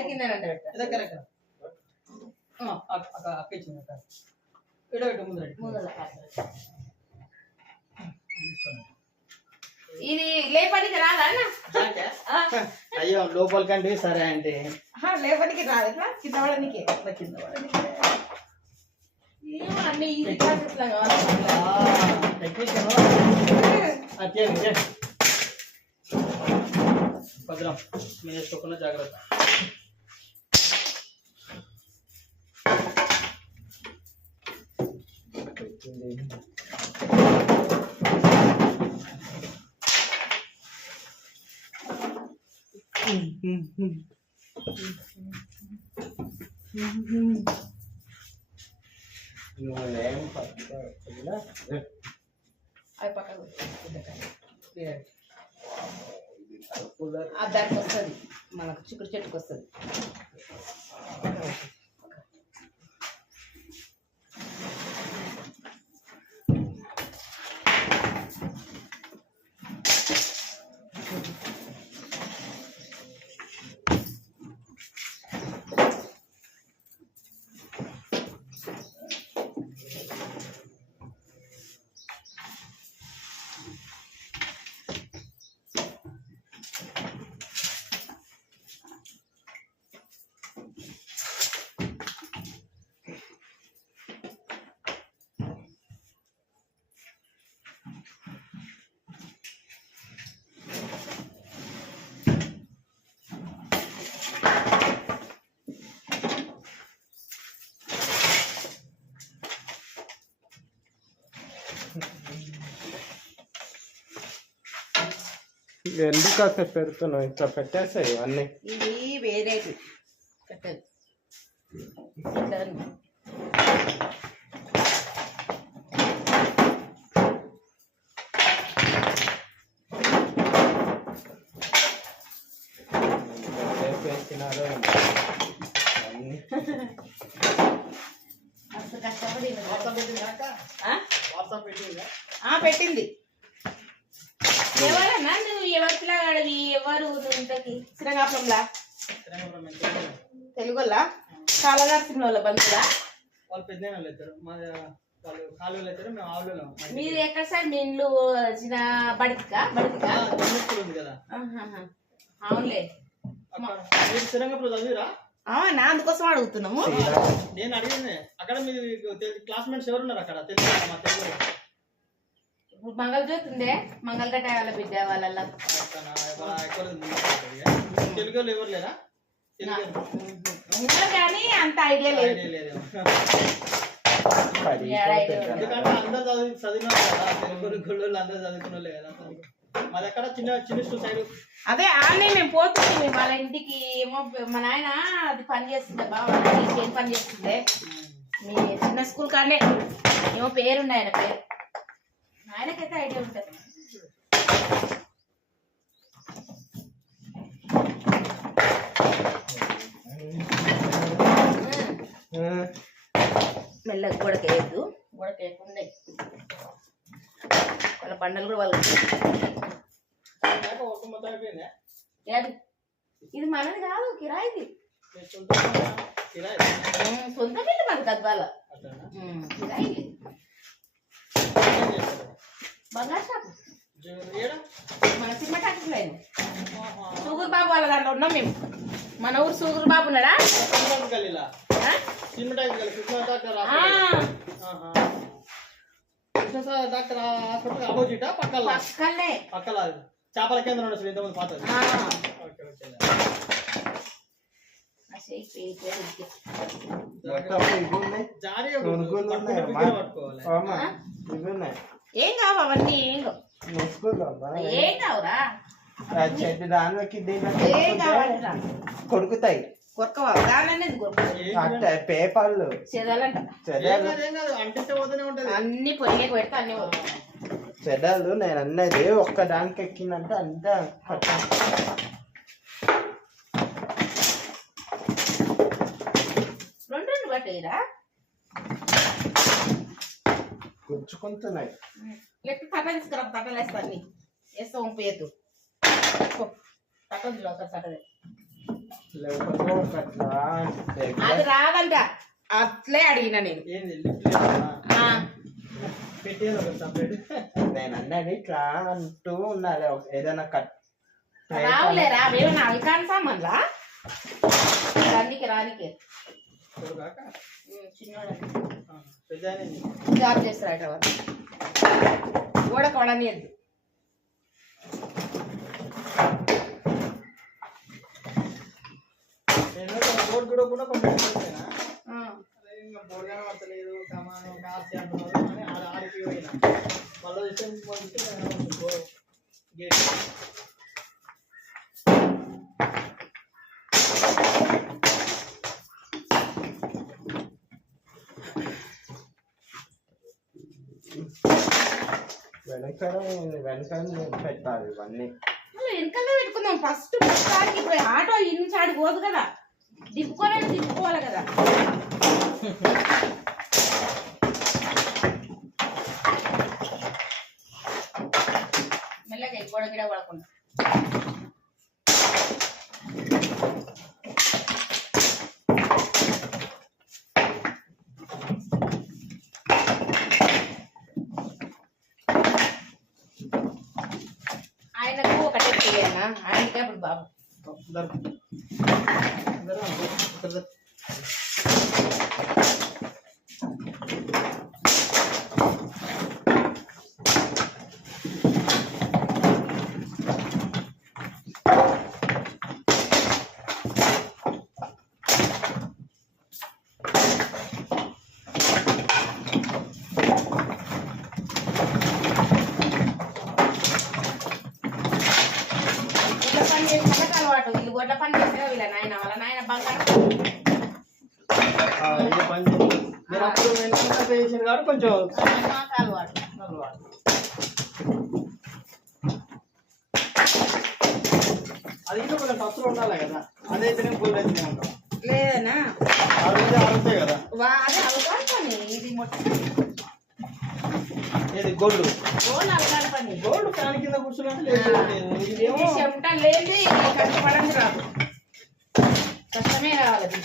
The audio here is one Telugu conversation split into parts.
కింద అక్క ఇచ్చింది అక్క ముందు. ఇది లేపనికి రాదా అయ్యో లోపల కంటే సరే అంటే ఆహా, లేపనికి రాదు ఎట్లా కింద పడడానికి కింద అన్ని ఈజీ ప్రాసెస్ అవి పక్కకు పెట్టు. ఆ దానికి వస్తుంది మనకు చిక్కుడు చెట్టుకు వస్తుంది ఎందుకు అసలు పెడుతున్నావు? ఇట్లా పెట్టేసాయి అన్నీ ఇది ఇట్లా ఉంది. పెట్టేసినారో అన్నీ మస్తు కష్టపడి ఇది వాట్సాప్ పెట్టిందా అక్క ఆ? వాట్సాప్ పెట్టిందా ఆ, పెట్టింది ఎవరన్నా నువ్వు ఎవరిలా అడిగి ఎవరు నువ్వు ఇంతకి శ్రీరంగాపురంలా? తెలుగులా వాళ్ళ బంధువులా? వాళ్ళు పెద్ద వాళ్ళు కాలువలు మేము మీరు ఎక్కడ సార్? మీ ఇల్లు చిన్న బడికా? బడికా? ఉంది కదా. అవునులే. మీరు శ్రీరంగపురం చదివిరా? అవునా అందుకోసం అడుగుతున్నాము. నేను అడిగింది. అక్కడ మీరు క్లాస్మేట్స్ ఎవరు ఉన్నారు అక్కడ? తెలుగు మా తెలుగు ఇప్పుడు మంగళజ్యోతి ఉందే మంగళగట్ట వాళ్ళ బిడ్డ వాళ్ళ ఎవరు- లేరా? ఉన్నారు కానీ అంత ఐడియా లేదు. ఎందుకంటే అందరు చదివి చదివిన తెలుగు గుళ్ళు అందరూ చదువుకున్న వాళ్ళే కదా మాది ఎక్కడ చిన్న చిన్న సైడ్? అదే ఆమె మేము పోతుంది వాళ్ళ ఇంటికి ఏమో మా నాయన అది పని చేస్తుండే బాగా ఏం పని చేస్తుండే? మీ చిన్న స్కూల్ కాడే ఏమో పేరుండే ఆయన పేరు. ఆయనకైతే ఐడియా ఉంటుంది. మెల్లగా గోడకి వేయద్దు గోడకి వేయకుండా వాళ్ళ పండలు కూడా వాళ్ళు? ఇది మనది కాదు కిరాయిది. సొంత గద్వాల అట్లనా ఉమ్, కిరాయిది? బంగారు షాప్ జీ- ఏడ? మన సినిమా టాకీస్ లైన్ ఆహా. సూగురు బాబు వాళ్ళ దాంట్లో ఉన్నాం మేము. మన ఊరు సూగురు బాబు ఉన్నాడా? పక్కల. చేపల కేంద్రం ఇంతమంది పాత జారీ ఇవి ఉన్నాయి. ఏం కావు అవన్నీ ఏం కావు. ఏం కావురా? చెట్టు దానిలోకి ఏం కావాలంట కొడుకుతాయి. కొరకవా పేపర్లు. చెదాలంట. అన్ని పొయ్యికి పెడితే అన్ని. చెదలు నేను అన్నది ఒక్క దానికి ఎక్కిందంటే అంతా కట్ట. రెండు రెండు పట్టేయరా? గుచ్చుకుంటున్నాయి లెక్క తట్ట తీసుకురా తట్టలు వేస్తా అన్ని. వేస్తా వంపు వేద్దు తట్టలు ఒక లేకపోతే అది రాదంట. అట్లే అడిగిన నేను. పెట్టేది ఒక సపరేట్. నేను అన్నది ఇట్లా అంటూ ఉండాలి. ఏదైనా కట్ రావులే రా. ఏమన్నా అల్కాన్ సామాన్లా? రానికి రానికి. జాబ్ చేస్తారట వాళ్ళు గోడ కొడనియద్దు నేను బోర్డు కూడా కూడా కొంచెం బోర్డు కనబడతలేదు కమాను కాసి అంటున్నారు ఆడ ఆడికి పోయినా. మళ్ళీ గేట్ వెనకాల వెనకాల పెట్టాలి ఇవన్నీ. వెనకాల పెట్టుకుందాం. ఫస్ట్ బస్టానికి ఇప్పుడు ఆటో ఇన్ని ఆడికి పోదు కదా. దిప్పుకోవాలంటే దిప్పుకోవాలి కదా. మెల్లగా గోడ గిడ పడకుండా. ఆయనకు ఆయనకే అప్పుడు బాబు గొడ్ల పని చేసిన అలవాటు వీళ్ళు గొడ్ల పని చేసిన వీళ్ళ నాయన వాళ్ళ నాయన బంగారం ఇది పని చేసి నేను అప్పుడు వెనకాల చేసిన కాబట్టి కొంచెం మాకు అలవాటు అలవాటు. అది ఇంకా కొంచెం టచ్లో ఉండాలి కదా. అదైతేనే ఫుల్ అయితే ఉంటాం లేదనా అడిగితే అడుగుతాయి కదా. వా అదే అలవాటు పని. ఇది మొత్తం ఏది గోల్డ్? గోల్ అలవాటు పని. గోల్డ్ ఫ్యాన్ కింద కూర్చున్నట్టు లేదు ఇది ఇదేమో చెమట కష్టపడండి రాదు. కష్టమే రావాలి ఇది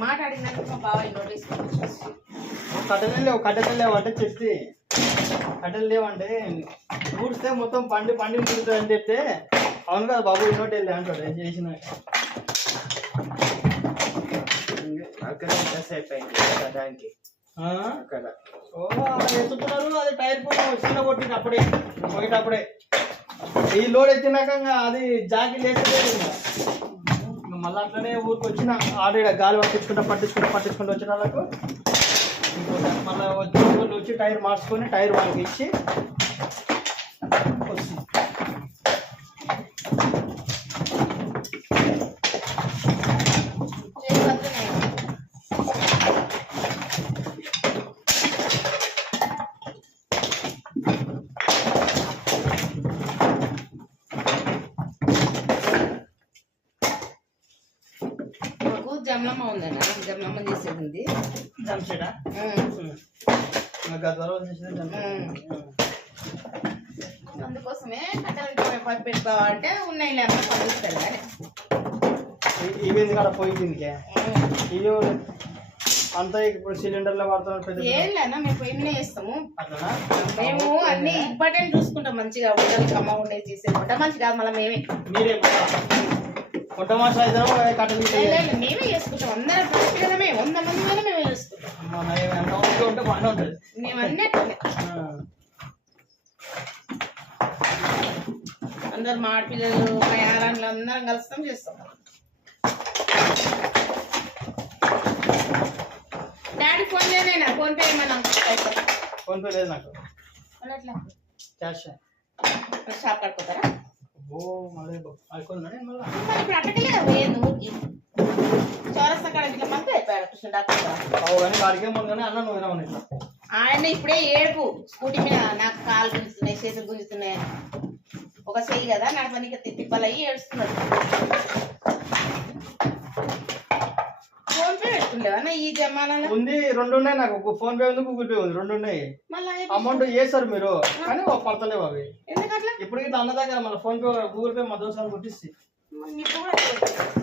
మాట అడిగినందుకు మా బాబాయ్ నోటీస్ కట్టెలు లేవు కట్టెలు లేవు అంటే చెప్తే కట్టెలు లేవంటే ఊడిస్తే మొత్తం పండి పండి అని చెప్తే అవును కదా బాబు ఇన్నోటి వెళ్ళి అంటాడు ఏం చేసిన. అక్కడ ఎంతసేపు అయింది దానికి ఆ? అక్కడ. ఓ అక్కడ ఎత్తుతున్నారు అది టైర్ చిన్న కొట్టింది అప్పుడే పోయేటప్పుడే ఈ లోడ్ ఎత్తినాక ఇంకా అది జాకి ఇంకా. మళ్ళీ అట్లనే ఊరికి వచ్చిన ఆడ గాలి పట్టించుకుంటా పట్టించుకుంటా పట్టించుకుంటూ వచ్చిన వాళ్ళకు ఇంకోటి మళ్ళీ వచ్చి వచ్చి టైర్ మార్చుకొని టైర్ వాళ్ళకి ఇచ్చి వస్తుంది మాకు జమలమ్మ ఉందన్న జమలమ్మ చేసేది ఉంది జంషెడా ఉమ్. ఇంకా గత రోజు చేసిన జంషెడ్ అందుకోసమే కట్టెలు పెట్టుకోవాలంటే ఉన్నాయి లేకపోతే పంపిస్తారు కానీ. ఇవి ఎందుకు పోయి దీనికి. ఇవి అంతా ఇప్పుడు సిలిండర్లో వాడుతున్నారు ఏం లేనా మేము పొయ్యి మీద వేస్తాము అట్లనా? మేము అన్ని ఇంపార్టెంట్ చూసుకుంటాం మంచిగా వంటలు కమ్మ ఉండేది చేసే వంట. మంచి కాదు మళ్ళీ మేమే. మీరే వంట అయితే మేమే చేసుకుంటాం. అందరం వంద మంది మేమే చేసుకుంటాం. ఉంటే బాగానే ఉంటుంది. అందరు మా ఆడపిల్లలు మా యారాన్లు అందరం కలుస్తాం చేస్తాం. డాడీ ఫోన్ చేయలేనా ఫోన్ పే ఏమన్నా ఫోన్ పే లేదు నాకు. క్యాష్ షాప్ కడుకోతారా ఓ మళ్ళీ అయిపోయిందా మళ్ళీ. ఇప్పుడు కదా పోయేది ఊరికి. చౌరస్తా కాడ ఇట్లా మంది అయిపోయాడు కృష్ణ డాక్టర్ దగ్గర. అవు కానీ వాడికే ముందు కానీ అన్న నువ్వు వినవు ఇట్లా ఆయన ఇప్పుడే ఏడుపు. స్కూటీ మీద నాకు కాలు గుంజుతున్నాయి చేతులు గుంజుతున్నాయి. ఒక చెయ్యి కదా నడపనికి తిప్పలయ్యి ఏడుస్తున్నాడు. ఫోన్ పే పెట్టుకుండేవా ఈ జమానాలో? ఉంది రెండు ఉన్నాయి నాకు. ఫోన్ పే ఉంది గూగుల్ పే ఉంది రెండు ఉన్నాయి మళ్ళీ అమౌంట్ చేస్తారు మీరు కానీ పడతలేవు అవి. ఎందుకట్లా? ఇప్పుడు ఇట్లా అన్న దగ్గర మన ఫోన్ పే గూగుల్ పే మా దోసారి కొట్టిస్తే మరి ఇప్పుడు కూడా అయిపోతుంది.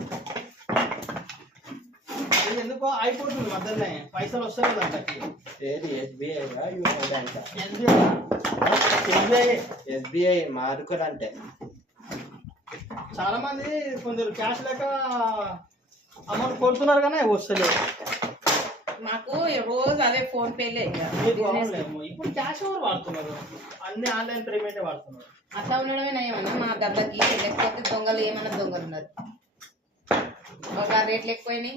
ఇది ఎందుకో అయిపోతుంది మధ్యలోనే. పైసలు వస్తాయి కదా అంతకి ఏది? SBI YONO bank? SBI SBI. మార్కులు అంటే చాలా మంది కొందరు క్యాష్ లేక అమౌంట్ కొడుతున్నారు కానీ అవి వస్తలేవు మాకు రోజు అదే ఫోన్ పేలే. ఇప్పుడు క్యాష్ ఎవరు వాడుతున్నారు? అన్ని ఆన్లైన్ పేమెంట్ వాడుతున్నారు. అట్లా ఉండడమే నయమన్నా మా గద్దకి లేకపోతే దొంగలు ఏమన్నా దొంగలు ఉన్నారు. ఒక రేట్లు ఎక్కువైనాయి.